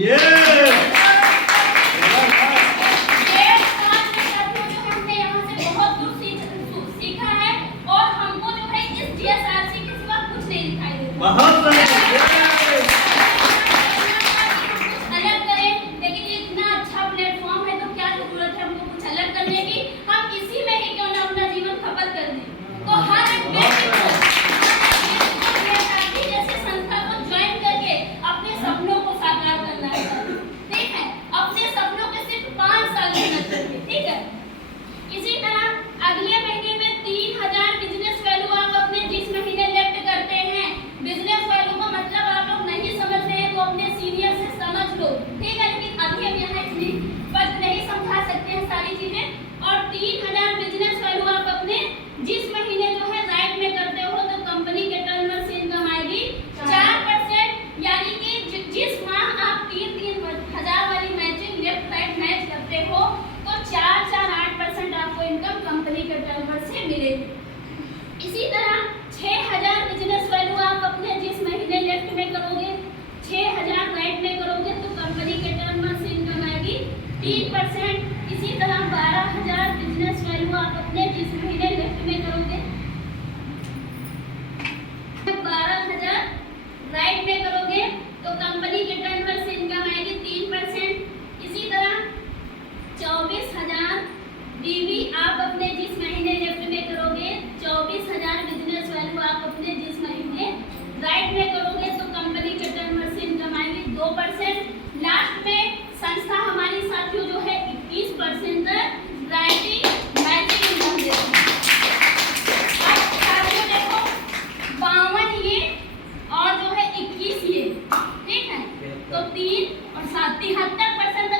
हमने यहाँ से बहुत कुछ सीखा है और हमको जो है इस GSRC के सिवा कुछ नहीं दिखाई देता। बहुत अलग करें, लेकिन ये इतना अच्छा प्लेटफॉर्म है तो क्या जरूरत है हमको कुछ अलग करने की? हम इसी में ही क्यों ना अपना जीवन खपत कर दें। तो हर एक व्यक्ति को जैसे संस्था को ज्वाइन करके अपने सपनों को साकार करना है। ठीक है, अपने सपनों के सिर्फ 5 साल मेहनत करके। ठीक है, इसी तरह अगले महीने में 3000 बिजनेस वैल्यू आप अपने जिस महीने लेफ्ट करते हैं। बिजनेस वैल्यू का मतलब आप लोग नहीं समझ रहे हैं तो अपने सीनियर से समझ लो। ठीक है, लेकिन अभी हम यहाँ इतनी स्पष्ट नहीं समझा सकते हैं सारी चीजें। और 3000 बिजनेस वैल्यू आप अपने जिस महीने जो है राइट में करते हो तो कंपनी के टर्नओवर से इनकम आएगी 4%। यानी कि जिस माह आप 3,000 वाली मैचिंग लेफ्ट राइट मैच करते हो तो 4-8% आपको इनकम कंपनी के टर्नओवर से मिलेगी। इसी तरह 6000 बिजनेस वैल्यू आप अपने जिस महीने लेफ्ट में करोगे 6000 राइट में करोगे तो कंपनी के टर्नओवर से इनकम आएगी 3%। इसी तरह 12000 बिजनेस वैल्यू आप अपने जिस महीने लेफ्ट में करोगे 12000 राइट में करोगे तो कंपनी के टर्नओवर से इनकम आएगी 3%। इसी तरह 24000 बीवी आप अपने जिस महीने लेफ्ट में करोगे 24000 बिजनेस वैल्यू आप अपने जिस महीने राइट में करोगे तो कंपनी के टर्नओवर से इनकम आएगी 2%। लास्ट में संस्था हमारी साथियों जो है 21% तक राइटिंग मैचिंग इनकम देती है। अब साथियों देखो 52 ये और जो है 21 ये। ठीक है, तो 3 और 7 73% तक